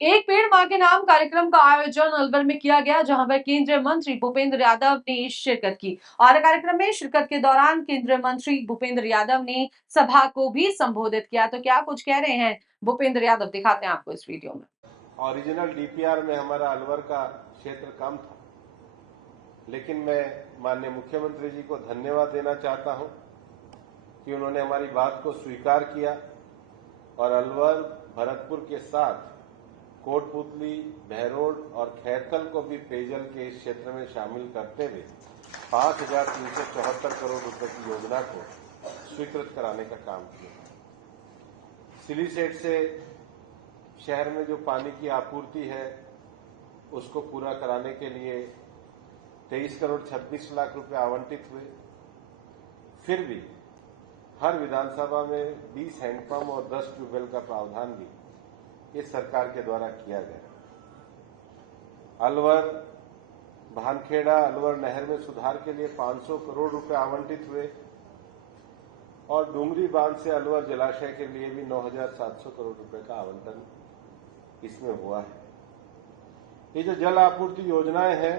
एक पेड़ मां के नाम कार्यक्रम का आयोजन अलवर में किया गया, जहां पर केंद्रीय मंत्री भूपेंद्र यादव ने शिरकत की। और कार्यक्रम में शिरकत के दौरान केंद्रीय मंत्री भूपेंद्र यादव ने सभा को भी संबोधित किया। तो क्या कुछ कह रहे हैं भूपेंद्र यादव, दिखाते हैं आपको इस वीडियो में। ओरिजिनल डीपीआर में हमारा अलवर का क्षेत्र कम था, लेकिन मैं माननीय मुख्यमंत्री जी को धन्यवाद देना चाहता हूं कि उन्होंने हमारी बात को स्वीकार किया और अलवर भरतपुर के साथ कोटपुतली, बहरोड और खैरतल को भी पेयजल के इस क्षेत्र में शामिल करते हुए 5,374 करोड़ रुपए की योजना को स्वीकृत कराने का काम किया। सिलीसेट से शहर में जो पानी की आपूर्ति है उसको पूरा कराने के लिए 23 करोड़ 26 लाख रुपए आवंटित हुए। फिर भी हर विधानसभा में 20 हैंडपंप और 10 ट्यूबवेल का प्रावधान भी इस सरकार के द्वारा किया गया। अलवर भानखेड़ा अलवर नहर में सुधार के लिए 500 करोड़ रुपए आवंटित हुए और डुमरी बांध से अलवर जलाशय के लिए भी 9,700 करोड़ रुपए का आवंटन इसमें हुआ है। ये जो जल आपूर्ति योजनाएं हैं,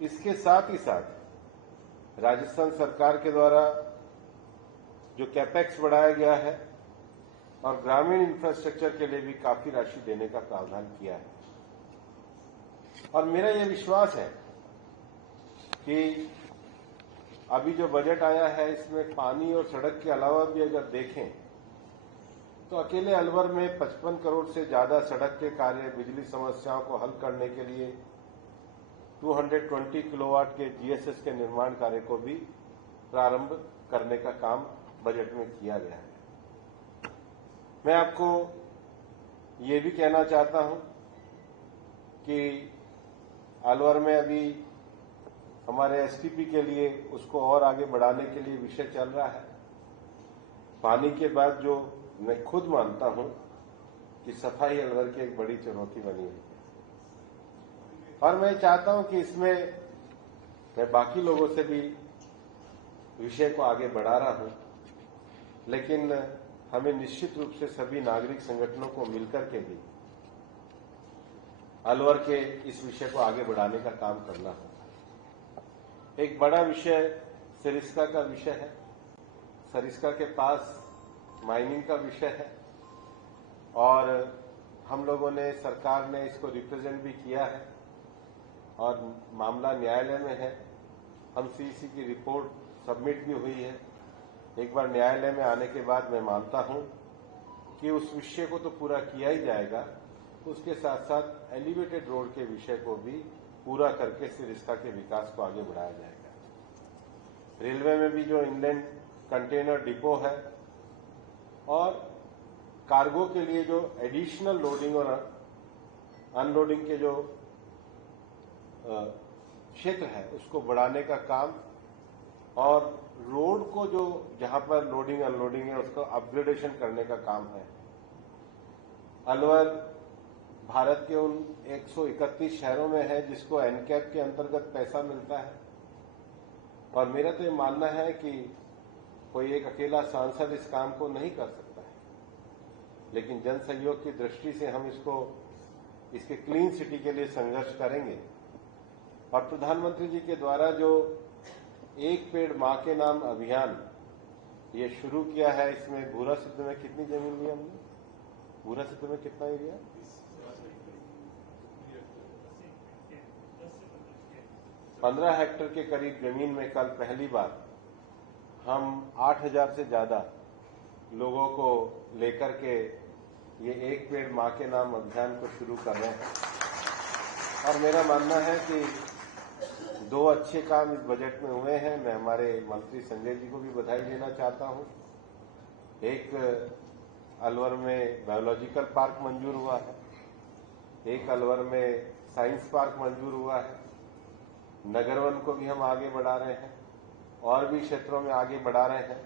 इसके साथ ही साथ राजस्थान सरकार के द्वारा जो कैपेक्स बढ़ाया गया है और ग्रामीण इंफ्रास्ट्रक्चर के लिए भी काफी राशि देने का प्रावधान किया है। और मेरा यह विश्वास है कि अभी जो बजट आया है इसमें पानी और सड़क के अलावा भी अगर देखें तो अकेले अलवर में 55 करोड़ से ज्यादा सड़क के कार्य, बिजली समस्याओं को हल करने के लिए 220 किलोवाट के जीएसएस के निर्माण कार्य को भी प्रारंभ करने का काम बजट में किया गया है। मैं आपको ये भी कहना चाहता हूं कि अलवर में अभी हमारे एसटीपी के लिए उसको और आगे बढ़ाने के लिए विषय चल रहा है। पानी के बाद जो मैं खुद मानता हूं कि सफाई अलवर की एक बड़ी चुनौती बनी है और मैं चाहता हूं कि इसमें मैं बाकी लोगों से भी विषय को आगे बढ़ा रहा हूं, लेकिन हमें निश्चित रूप से सभी नागरिक संगठनों को मिलकर के भी अलवर के इस विषय को आगे बढ़ाने का काम करना होगा। एक बड़ा विषय सरिस्का का विषय है। सरिस्का के पास माइनिंग का विषय है और हम लोगों ने, सरकार ने इसको रिप्रेजेंट भी किया है और मामला न्यायालय में है। हम सीईसी की रिपोर्ट सबमिट भी हुई है। एक बार न्यायालय में आने के बाद मैं मानता हूं कि उस विषय को तो पूरा किया ही जाएगा, उसके साथ साथ एलिवेटेड रोड के विषय को भी पूरा करके सिरिस्का के विकास को आगे बढ़ाया जाएगा। रेलवे में भी जो इंलैंड कंटेनर डिपो है और कार्गो के लिए जो एडिशनल लोडिंग और अनलोडिंग के जो क्षेत्र है उसको बढ़ाने का काम और रोड को जो जहां पर लोडिंग अनलोडिंग है उसको अपग्रेडेशन करने का काम है। अलवर भारत के उन 131 शहरों में है जिसको एनकैप के अंतर्गत पैसा मिलता है और मेरा तो ये मानना है कि कोई एक अकेला सांसद इस काम को नहीं कर सकता है, लेकिन जन सहयोग की दृष्टि से हम इसके क्लीन सिटी के लिए संघर्ष करेंगे। और प्रधानमंत्री जी के द्वारा जो एक पेड़ मां के नाम अभियान ये शुरू किया है, इसमें भूरा सिद्ध में कितनी जमीन ली हमने? भूरा सिद्ध में कितना एरिया? 15 हेक्टेयर के करीब जमीन में कल पहली बार हम 8,000 से ज्यादा लोगों को लेकर के ये एक पेड़ मां के नाम अभियान को शुरू कर रहे हैं। और मेरा मानना है कि 2 अच्छे काम इस बजट में हुए हैं। मैं हमारे मंत्री संजय जी को भी बधाई देना चाहता हूं। एक अलवर में बायोलॉजिकल पार्क मंजूर हुआ है, एक अलवर में साइंस पार्क मंजूर हुआ है, नगर वन को भी हम आगे बढ़ा रहे हैं और भी क्षेत्रों में आगे बढ़ा रहे हैं।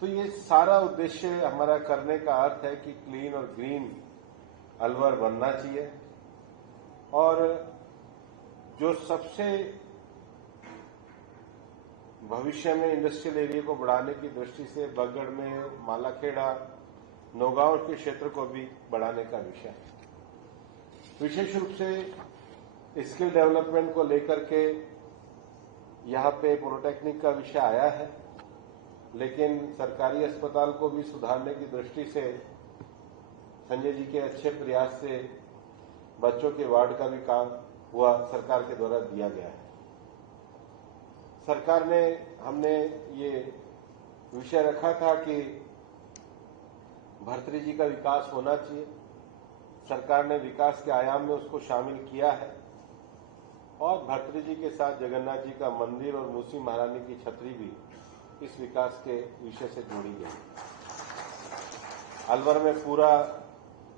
तो ये सारा उद्देश्य हमारा करने का अर्थ है कि क्लीन और ग्रीन अलवर बनना चाहिए। और जो सबसे भविष्य में इंडस्ट्रियल एरिया को बढ़ाने की दृष्टि से बगड़ में, मालाखेड़ा नौगांव के क्षेत्र को भी बढ़ाने का विषय है। विशेष रूप से स्किल डेवलपमेंट को लेकर के यहाँ पे पॉलिटेक्निक का विषय आया है, लेकिन सरकारी अस्पताल को भी सुधारने की दृष्टि से संजय जी के अच्छे प्रयास से बच्चों के वार्ड का भी काम हुआ सरकार के द्वारा दिया गया है। सरकार ने हमने ये विषय रखा था कि भर्तृ जी का विकास होना चाहिए। सरकार ने विकास के आयाम में उसको शामिल किया है और भर्तृ जी के साथ जगन्नाथ जी का मंदिर और मूसी महारानी की छतरी भी इस विकास के विषय से जुड़ी गई। अलवर में पूरा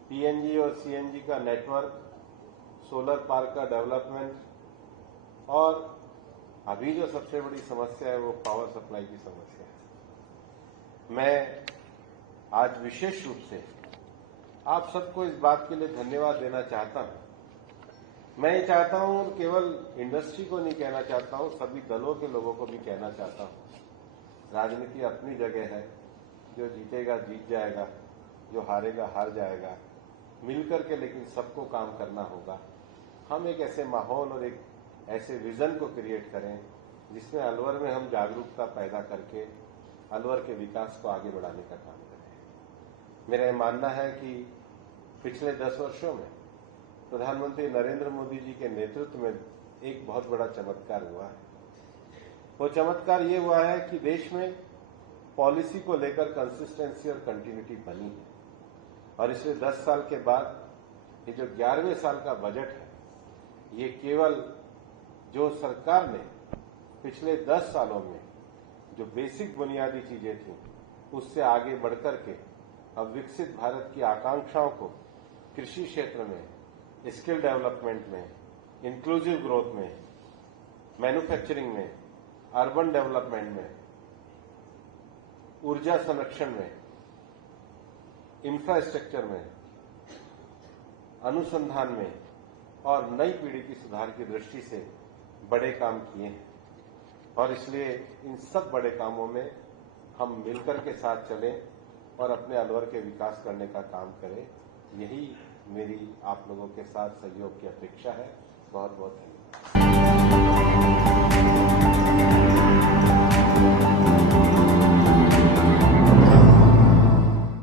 पीएनजी और सीएनजी का नेटवर्क, सोलर पार्क का डेवलपमेंट और अभी जो सबसे बड़ी समस्या है वो पावर सप्लाई की समस्या है। मैं आज विशेष रूप से आप सबको इस बात के लिए धन्यवाद देना चाहता हूं। मैं ये चाहता हूं, केवल इंडस्ट्री को नहीं कहना चाहता हूं, सभी दलों के लोगों को भी कहना चाहता हूं। राजनीति अपनी जगह है, जो जीतेगा जीत जाएगा, जो हारेगा हार जाएगा, मिलकर के लेकिन सबको काम करना होगा। हम एक ऐसे माहौल और एक ऐसे विजन को क्रिएट करें जिसमें अलवर में हम जागरूकता पैदा करके अलवर के विकास को आगे बढ़ाने का काम करें। मेरा यह मानना है कि पिछले 10 वर्षों में प्रधानमंत्री नरेंद्र मोदी जी के नेतृत्व में एक बहुत बड़ा चमत्कार हुआ है। वो चमत्कार ये हुआ है कि देश में पॉलिसी को लेकर कंसिस्टेंसी और कंटिन्यूटी बनी है और इसलिए 10 साल के बाद ये जो 11वें साल का बजट है, ये केवल जो सरकार ने पिछले 10 सालों में जो बेसिक बुनियादी चीजें थी उससे आगे बढ़कर के अब विकसित भारत की आकांक्षाओं को कृषि क्षेत्र में, स्किल डेवलपमेंट में, इंक्लूसिव ग्रोथ में, मैन्युफैक्चरिंग में, अर्बन डेवलपमेंट में, ऊर्जा संरक्षण में, इंफ्रास्ट्रक्चर में, अनुसंधान में और नई पीढ़ी की सुधार की दृष्टि से बड़े काम किए हैं और इसलिए इन सब बड़े कामों में हम मिलकर के साथ चलें और अपने अलवर के विकास करने का काम करें। यही मेरी आप लोगों के साथ सहयोग की अपेक्षा है। बहुत बहुत धन्यवाद।